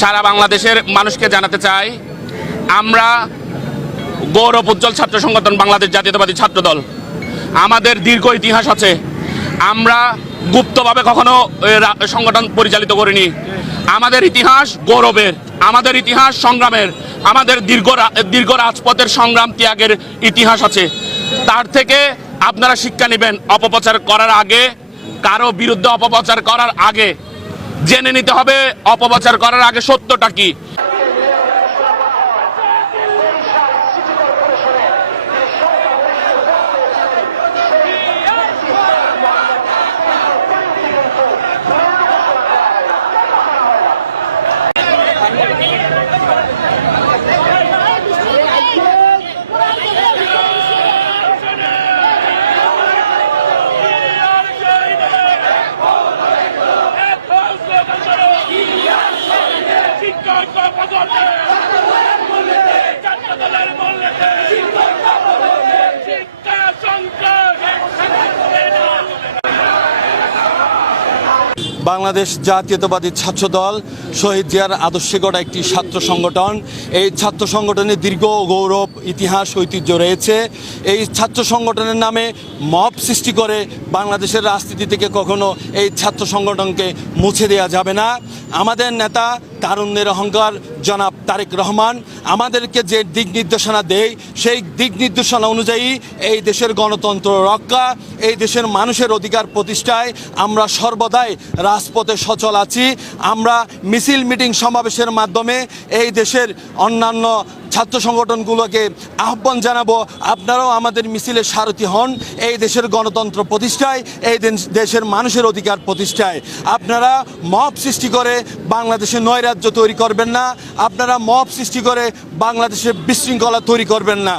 সারা বাংলাদেশের মানুষকে জানাতে চাই, আমরা গৌরব উজ্জ্বল ছাত্র সংগঠন বাংলাদেশ জাতীয়তাবাদী ছাত্র দল। আমাদের দীর্ঘ ইতিহাস আছে। আমরা গুপ্তভাবে কখনো সংগঠন পরিচালিত করিনি। আমাদের ইতিহাস গৌরবের, আমাদের ইতিহাস সংগ্রামের, আমাদের দীর্ঘ রাজপথের সংগ্রাম ত্যাগের ইতিহাস আছে। তার থেকে আপনারা শিক্ষা নেবেন। অপপ্রচার করার আগে, কারো বিরুদ্ধে অপপ্রচার করার আগে জেনে নিতে হবে অপপ্রচার করার আগে সত্যটা কি। বাংলাদেশ জাতীয়তাবাদী ছাত্রদল শহীদ জিয়ার আদর্শে গড়া একটি ছাত্র সংগঠন। এই ছাত্র সংগঠনের দীর্ঘ গৌরব, ইতিহাস, ঐতিহ্য রয়েছে। এই ছাত্র সংগঠনের নামে মব সৃষ্টি করে বাংলাদেশের রাজনীতি থেকে কখনো এই ছাত্র সংগঠনকে মুছে দেওয়া যাবে না। আমাদের নেতা তারুণ্যের অহংকার জনাব তারেক রহমান আমাদেরকে যে দিক নির্দেশনা দেয়, সেই দিক নির্দেশনা অনুযায়ী এই দেশের গণতন্ত্র রক্ষা, এই দেশের মানুষের অধিকার প্রতিষ্ঠায় আমরা সর্বদাই রাজপথে সচল আছি। আমরা মিছিল, মিটিং, সমাবেশের মাধ্যমে এই দেশের অন্যান্য ছাত্র সংগঠনগুলোকে আহ্বান জানাবো, আপনারাও আমাদের মিছিলের সারথি হন এই দেশের গণতন্ত্র প্রতিষ্ঠায়, এই দেশের মানুষের অধিকার প্রতিষ্ঠায়। আপনারা মব সৃষ্টি করে বাংলাদেশে নৈরাজ্য তৈরি করবেন না, আপনারা মব সৃষ্টি করে বাংলাদেশে বিশৃঙ্খলা তৈরি করবেন না।